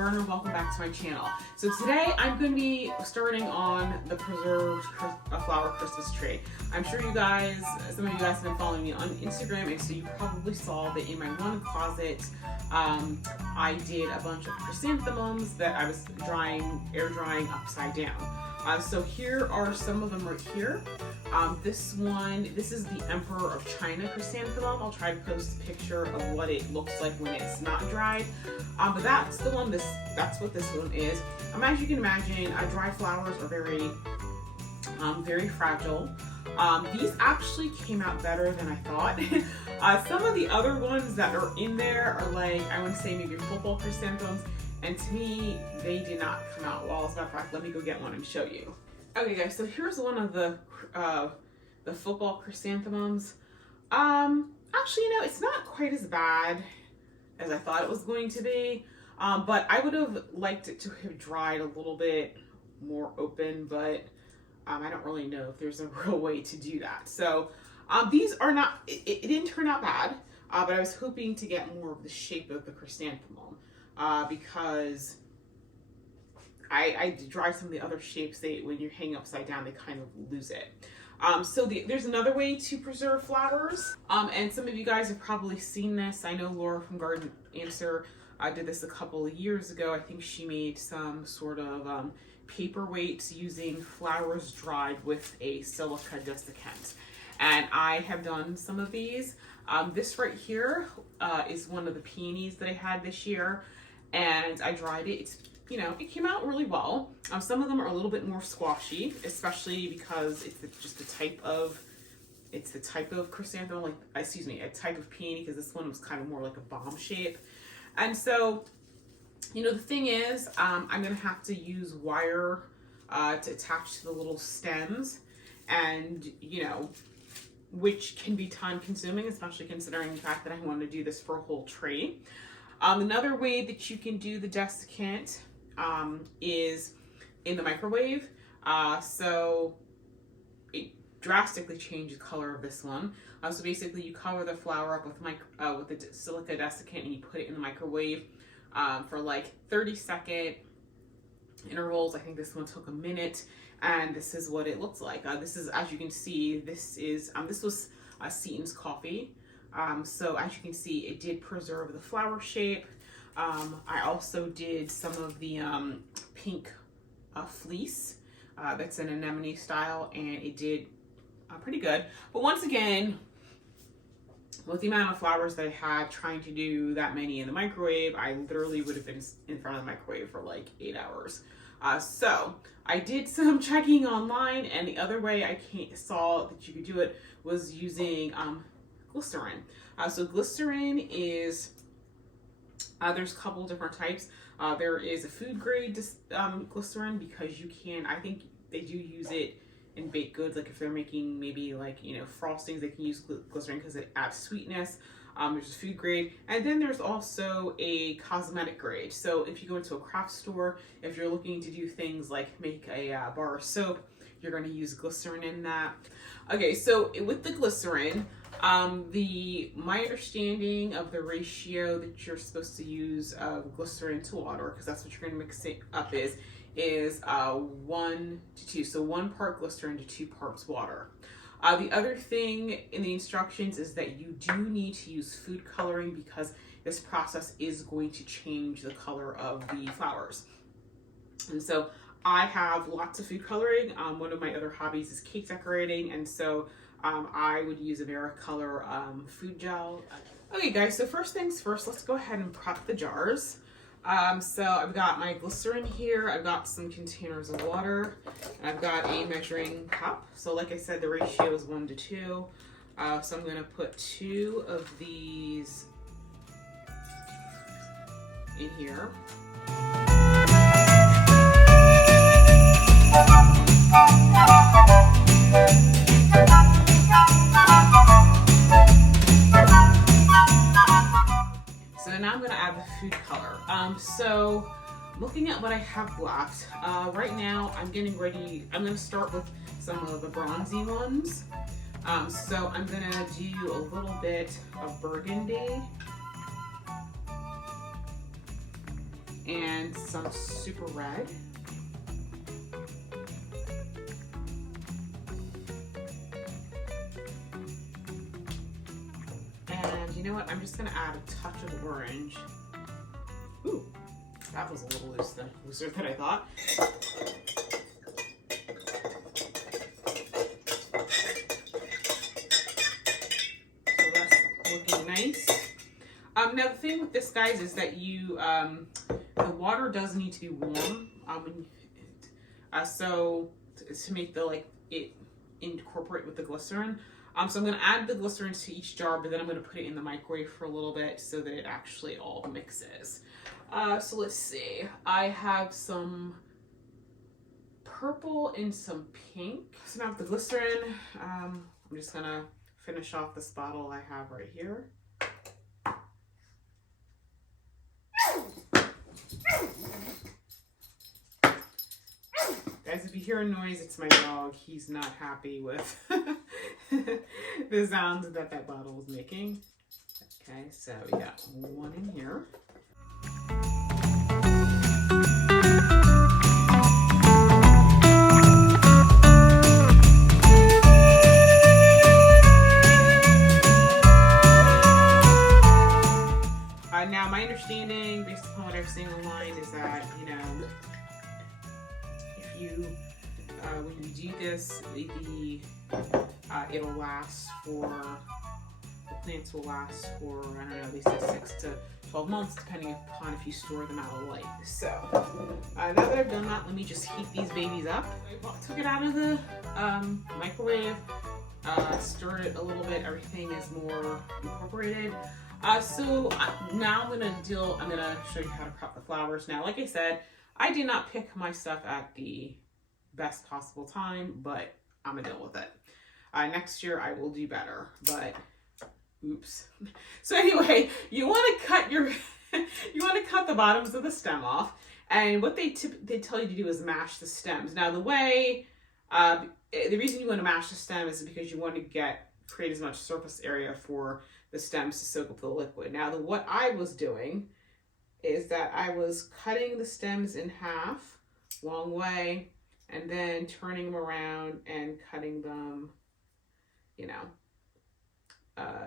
Gardener, welcome back to my channel. So today I'm going to be starting on the preserved flower Christmas tree. I'm sure you guys, some of you guys have been following me on Instagram, and so you probably saw that in my one closet I did a bunch of chrysanthemums that I was air drying upside down. So here are some of them right here. This is the Emperor of China chrysanthemum. I'll try to post a picture of what it looks like when it's not dried. But that's the one, that's what this one is. As you can imagine, dry flowers are very fragile. These actually came out better than I thought. Some of the other ones that are in there are like, I want to say maybe football chrysanthemums, and to me, they did not come out well. As a matter of fact, let me go get one and show you. Okay guys, so here's one of the football chrysanthemums. Actually, you know, it's not quite as bad as I thought it was going to be, but I would have liked it to have dried a little bit more open, but I don't really know if there's a real way to do that. So these are not, it didn't turn out bad, but I was hoping to get more of the shape of the chrysanthemum because I dried some of the other shapes. When you hang upside down, they kind of lose it. So there's another way to preserve flowers, and some of you guys have probably seen this. I know Laura from Garden Answer did this a couple of years ago. I think she made some sort of paperweights using flowers dried with a silica desiccant. And I have done some of these. This right here is one of the peonies that I had this year, and I dried it. You know, it came out really well. Some of them are a little bit more squashy, especially because it's just the type of chrysanthemum, like, excuse me, a type of peony, because this one was kind of more like a bomb shape. And so, you know, the thing is, I'm gonna have to use wire to attach to the little stems, and, you know, which can be time consuming, especially considering the fact that I want to do this for a whole tree. Another way that you can do the desiccant is in the microwave. So it drastically changed the color of this one. So basically you cover the flower up with the silica desiccant, and you put it in the microwave for like 30-second intervals. I think this one took a minute, and this is what it looks like. This is, as you can see, this was Seaton's coffee. So as you can see, it did preserve the flower shape. I also did some of the pink fleece that's an anemone style, and it did pretty good. But once again, with the amount of flowers that I had, trying to do that many in the microwave, I literally would have been in front of the microwave for like 8 hours. So I did some checking online, and the other way I saw that you could do it was using glycerin. So glycerin is, there's a couple different types. There is a food grade glycerin, because you can, I think they do use it in baked goods, like if they're making maybe like, you know, frostings, they can use glycerin because it adds sweetness. There's a food grade, and then there's also a cosmetic grade. So if you go into a craft store, if you're looking to do things like make a bar of soap, you're going to use glycerin in that. Okay, so with the glycerin, my understanding of the ratio that you're supposed to use glycerin to water, because that's what you're going to mix it up is 1 to 2. So 1 part glycerin to 2 parts water. The other thing in the instructions is that you do need to use food coloring, because this process is going to change the color of the flowers. And so I have lots of food coloring. One of my other hobbies is cake decorating, and so I would use a Color food gel. Okay guys, so first things first, let's go ahead and prep the jars. So I've got my glycerin here, I've got some containers of water, and I've got a measuring cup. So like I said, the ratio is 1 to 2. So I'm gonna put 2 of these in here. Now I'm going to add the food color. So looking at what I have left, right now I'm getting ready. I'm going to start with some of the bronzy ones. So I'm going to do a little bit of burgundy. and some super red. And you know what? I'm just gonna add a touch of orange. Ooh, that was a little looser than I thought. Nice. Now the thing with this, guys, is that the water does need to be warm. So to make it incorporate with the glycerin. So I'm going to add the glycerin to each jar, but then I'm going to put it in the microwave for a little bit so that it actually all mixes. So let's see. I have some purple and some pink. So now with the glycerin, I'm just going to finish off this bottle I have right here. Guys, if you hear a noise, it's my dog. He's not happy with the sounds that bottle was making. Okay, so we got one in here. Now, my understanding, based upon what I've seen online, is that, if you, when you do this, it'll last for, the plants will last for, I don't know, they said 6 to 12 months, depending upon if you store them out of light. So, now that I've done that, let me just heat these babies up. I took it out of the microwave, stirred it a little bit, everything is more incorporated. So now I'm gonna show you how to prep the flowers. Now, like I said, I did not pick my stuff at the best possible time, but I'm gonna deal with it. Next year I will do better, but oops. So anyway, you wanna cut the bottoms of the stem off, and what they tell you to do is mash the stems. Now the reason you wanna mash the stem is because you want to create as much surface area for the stems to soak up the liquid. Now, what I was doing is that I was cutting the stems in half, long way, and then turning them around and cutting them,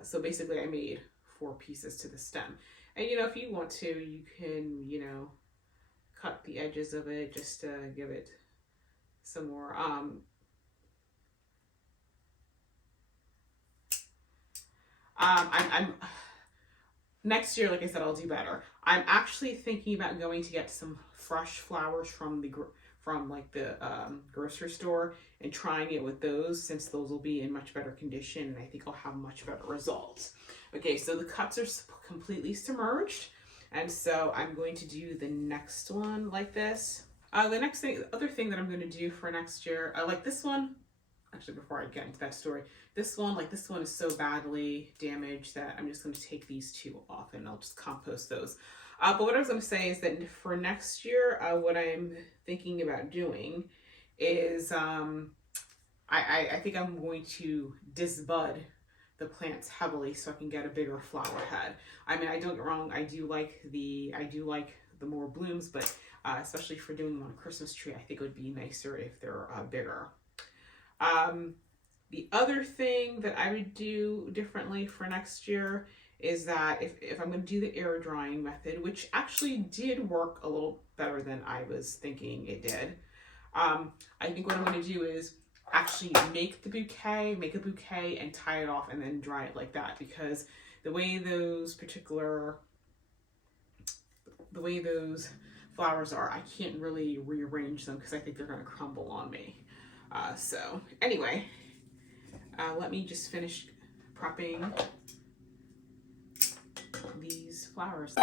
so basically I made 4 pieces to the stem. And, if you want to, you can, cut the edges of it just to give it some more, next year, like I said, I'll do better. I'm actually thinking about going to get some fresh flowers from the grocery store and trying it with those, since those will be in much better condition, and I think I'll have much better results. Okay, so the cups are completely submerged, and so I'm going to do the next one like this. The other thing that I'm going to do for next year, like this one. Actually, before I get into that story, this one is so badly damaged that I'm just going to take these 2 off and I'll just compost those. But what I was going to say is that for next year, what I'm thinking about doing is I think I'm going to disbud the plants heavily so I can get a bigger flower head. I mean, don't get me wrong, I do like the more blooms, but especially for doing them on a Christmas tree, I think it would be nicer if they're bigger. The other thing that I would do differently for next year is that if I'm going to do the air drying method, which actually did work a little better than I was thinking it did, I think what I'm going to do is actually make a bouquet and tie it off and then dry it like that, because the way those flowers are, I can't really rearrange them because I think they're going to crumble on me. So anyway, let me just finish prepping these flowers.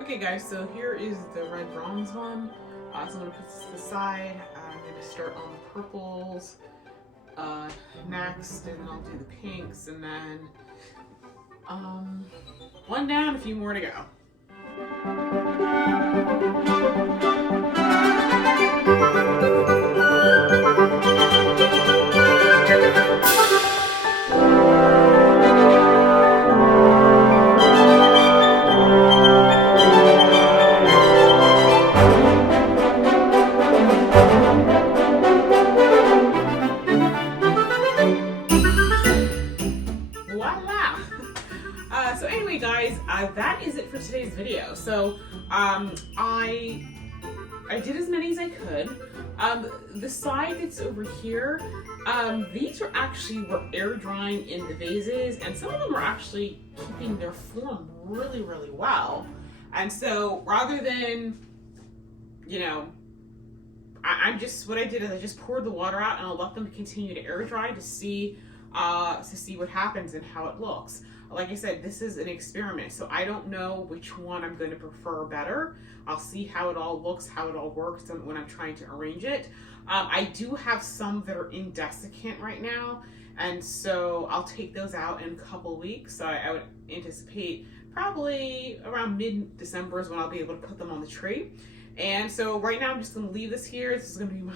Okay guys, so here is the red bronze one. So I'm going to put this to the side. I'm going to start on the purples next, and then I'll do the pinks, and then One down, a few more to go. Voila! So anyway, guys, that is it for today's video. So I did as many as I could. The side that's over here, these were air drying in the vases, and some of them are actually keeping their form really, really well. And so rather than, you know, what I did is I just poured the water out and I'll let them continue to air dry to see what happens and how it looks. Like I said, this is an experiment, so I don't know which one I'm going to prefer better. I'll see how it all looks, how it all works when I'm trying to arrange it. I do have some that are in desiccant right now, and so I'll take those out in a couple weeks. So I would anticipate probably around mid-December is when I'll be able to put them on the tree. And so right now I'm just going to leave this here. This is going to be my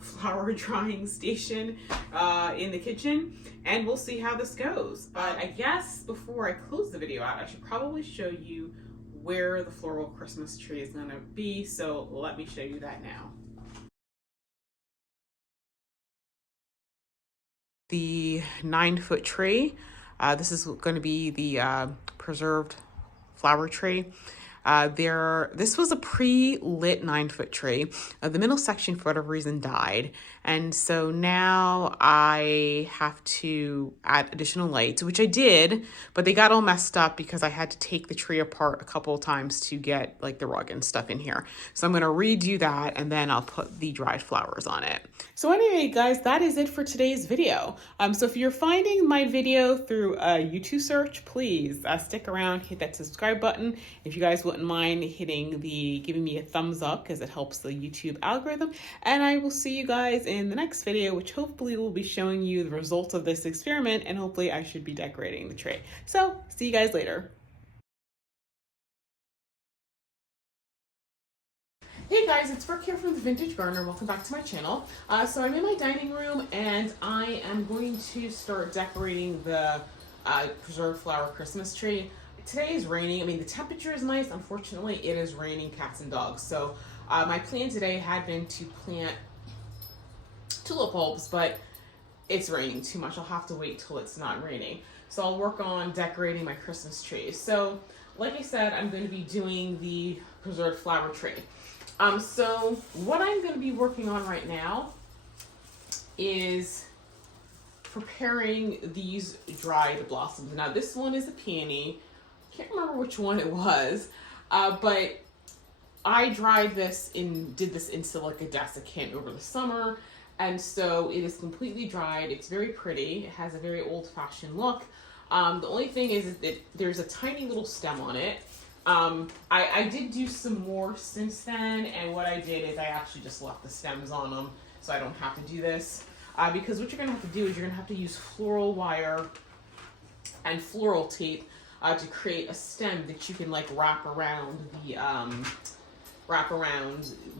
flower drying station in the kitchen, and we'll see how this goes. But I guess before I close the video out, I should probably show you where the floral Christmas tree is going to be. So let me show you that now. The 9-foot tree. This is going to be the preserved flower tree. This was a pre-lit 9-foot tree. The middle section, for whatever reason, died. And so now I have to add additional lights, which I did, but they got all messed up because I had to take the tree apart a couple of times to get like the rug and stuff in here. So I'm going to redo that, and then I'll put the dried flowers on it. So anyway, guys, that is it for today's video. So if you're finding my video through a YouTube search, please stick around, hit that subscribe button. If you guys wouldn't mind giving me a thumbs up, because it helps the YouTube algorithm. And I will see you guys in the next video, which hopefully will be showing you the results of this experiment, and hopefully I should be decorating the tray. So see you guys later. Hey guys, it's Brooke here from the Vintage Gardener. Welcome back to my channel. So I'm in my dining room, and I am going to start decorating the preserved flower Christmas tree. Today is raining. I mean, the temperature is nice. Unfortunately, it is raining cats and dogs. So my plan today had been to plant tulip bulbs, but it's raining too much. I'll have to wait till it's not raining. So I'll work on decorating my Christmas tree. So like I said, I'm going to be doing the preserved flower tree. So what I'm going to be working on right now is preparing these dried blossoms. Now this one is a peony. Can't remember which one it was, but I did this in silica desiccant over the summer, and so it is completely dried. It's very pretty. It has a very old-fashioned look. The only thing is that there's a tiny little stem on it. I did do some more since then, and what I did is I actually just left the stems on them, so I don't have to do this. Because what you're going to have to do is you're going to have to use floral wire and floral tape to create a stem that you can like wrap around the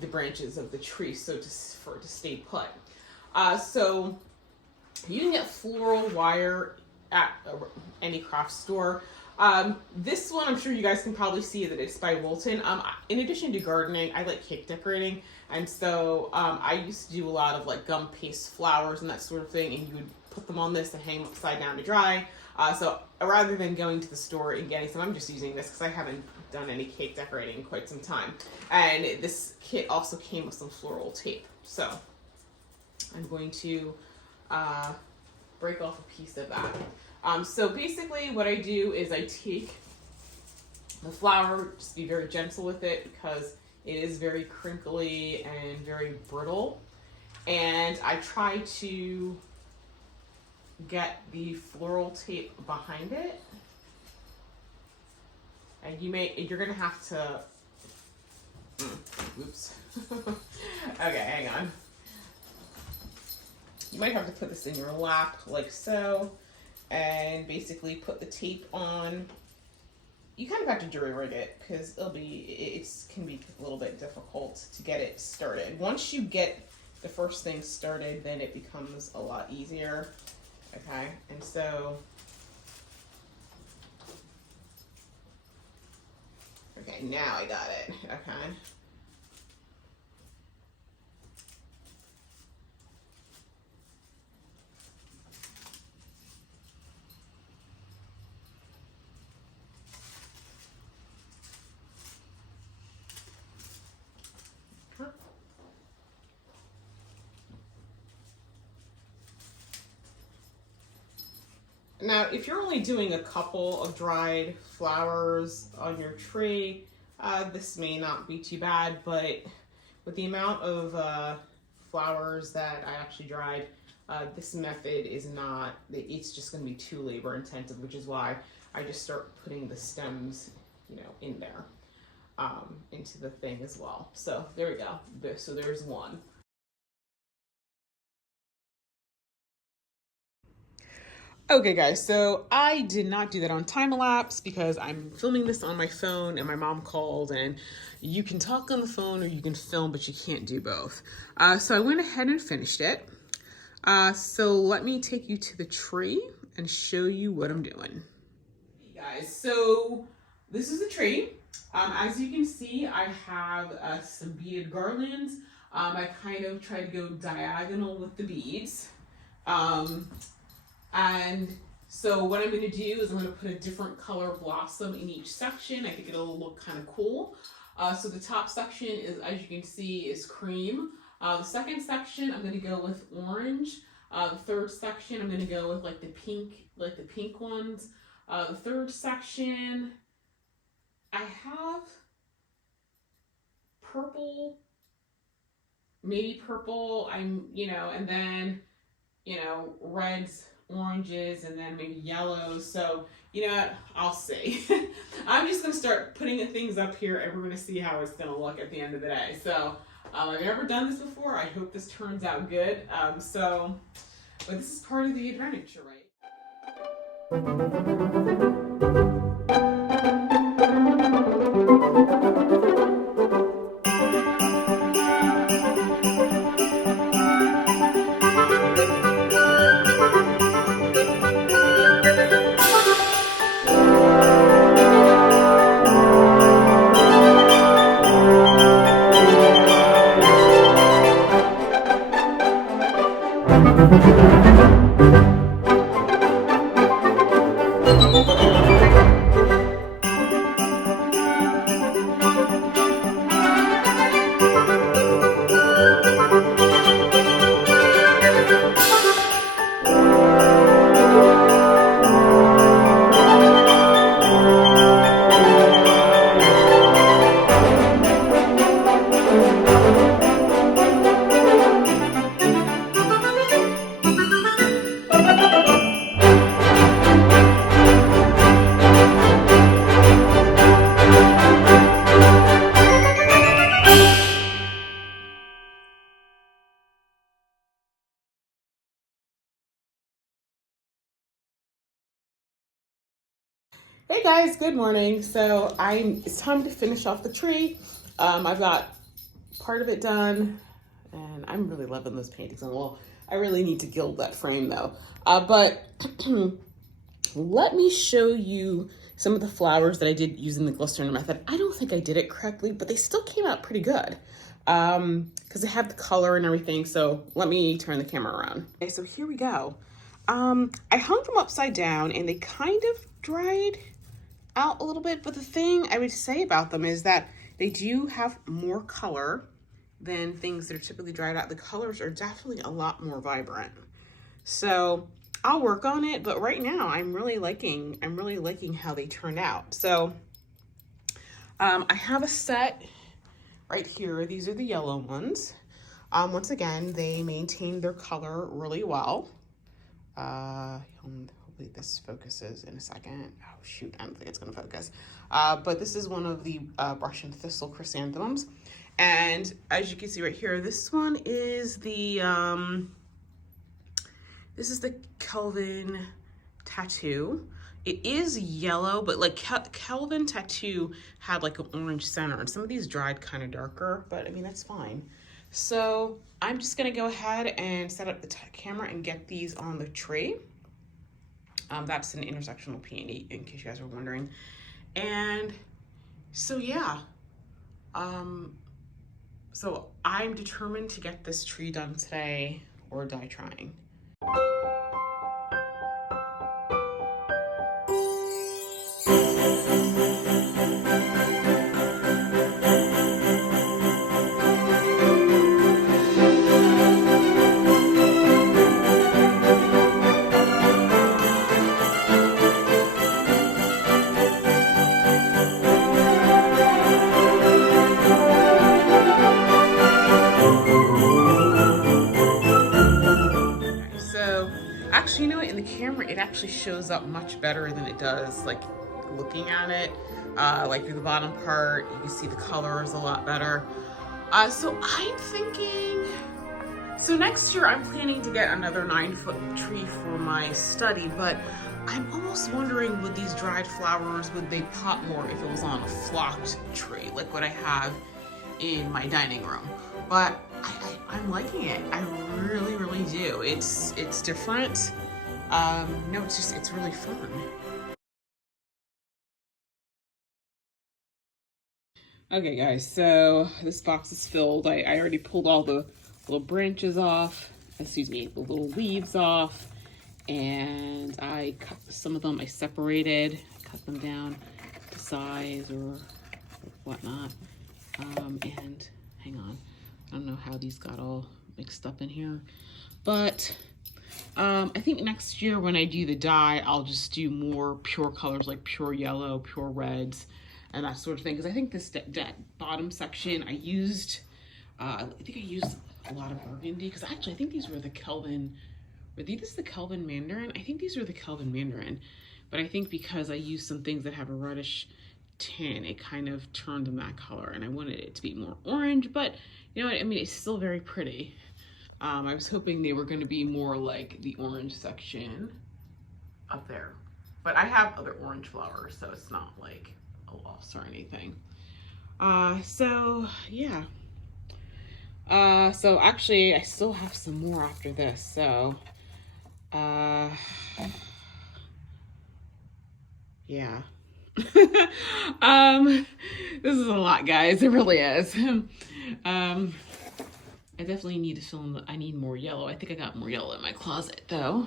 branches of the tree, for it to stay put. So you can get floral wire at any craft store. This one, I'm sure you guys can probably see that it's by Wilton. In addition to gardening, I like cake decorating, and so I used to do a lot of like gum paste flowers and that sort of thing, and you would put them on this and hang them upside down to dry. So rather than going to the store and getting some, I'm just using this because I haven't done any cake decorating in quite some time. And this kit also came with some floral tape. So I'm going to break off a piece of that. So basically what I do is I take the flower, just be very gentle with it because it is very crinkly and very brittle. And I try to get the floral tape behind it. And you're gonna have to, oops. Okay, hang on. You might have to put this in your lap like so. and basically put the tape on. You kind of have to jury rig it because it can be a little bit difficult to get it started. Once you get the first thing started, then it becomes a lot easier. Okay, and so, okay, now I got it. Okay. Now, if you're only doing a couple of dried flowers on your tree, this may not be too bad, but with the amount of flowers that I actually dried, this method is not, it's just going to be too labor intensive, which is why I just start putting the stems, in there, into the thing as well. So there we go. So there's one. Okay guys, so I did not do that on Timelapse because I'm filming this on my phone and my mom called, and you can talk on the phone or you can film, but you can't do both. So I went ahead and finished it. So let me take you to the tree and show you what I'm doing. Hey guys, so this is the tree. As you can see, I have some beaded garlands. I kind of try to go diagonal with the beads. And so what I'm going to do is I'm going to put a different color blossom in each section. I think it'll look kind of cool. So the top section is, as you can see, is cream. The second section, I'm going to go with orange. The third section, I'm going to go with like the pink ones. The third section, I have purple, maybe purple, and then, reds, oranges, and then maybe yellows. So, I'll see. I'm just going to start putting things up here and we're going to see how it's going to look at the end of the day. So, I've never done this before. I hope this turns out good. But this is part of the adventure, right? Hey guys, good morning. So it's time to finish off the tree. I've got part of it done, and I'm really loving those paintings on the wall. I really need to gild that frame though. But let me show you some of the flowers that I did using the glycerin method. I don't think I did it correctly, but they still came out pretty good because they have the color and everything. So let me turn the camera around. Okay, so here we go. I hung them upside down and they kind of dried out a little bit, but the thing I would say about them is that they do have more color than things that are typically dried out. The colors are definitely a lot more vibrant. So I'll work on it, but right now I'm really liking how they turned out. So I have a set right here. These are the yellow ones. Once again, they maintain their color really well. Hopefully this focuses in a second. Oh shoot, I don't think it's gonna focus. But this is one of the brush and thistle chrysanthemums. And as you can see right here, this one is the Kelvin Tattoo. It is yellow, but like Kelvin Tattoo had like an orange center, and some of these dried kind of darker, but I mean, that's fine. So I'm just gonna go ahead and set up the camera and get these on the tray. That's an intersectional peony, in case you guys were wondering. And so yeah, so I'm determined to get this tree done today or die trying. Actually, you know what, in the camera, it actually shows up much better than it does, like, looking at it. Like, through the bottom part, you can see the colors a lot better. So I'm thinking, so next year I'm planning to get another 9-foot tree for my study, but I'm almost wondering, would these dried flowers, would they pop more if it was on a flocked tree, like what I have in my dining room? But I'm liking it. I really, really do. It's different. No, it's really fun. Okay guys, so this box is filled. I already pulled all the little branches off, excuse me, the little leaves off, and I cut some of them, I separated, cut them down to size or whatnot. And hang on, I don't know how these got all mixed up in here, but I think next year when I do the dye, I'll just do more pure colors, like pure yellow, pure reds, and that sort of thing. Because I think this that bottom section I used, I think I used a lot of burgundy, because actually I think these were the Kelvin, were these the Kelvin Mandarin? I think these were the Kelvin Mandarin, but I think because I used some things that have a reddish tint, it kind of turned them that color, and I wanted it to be more orange, but you know what, I mean, it's still very pretty. I was hoping they were going to be more like the orange section up there, but I have other orange flowers, so it's not like a loss or anything. So yeah. So actually I still have some more after this, so yeah. This is a lot, guys. It really is. I definitely need to fill in I need more yellow. I think I got more yellow in my closet though.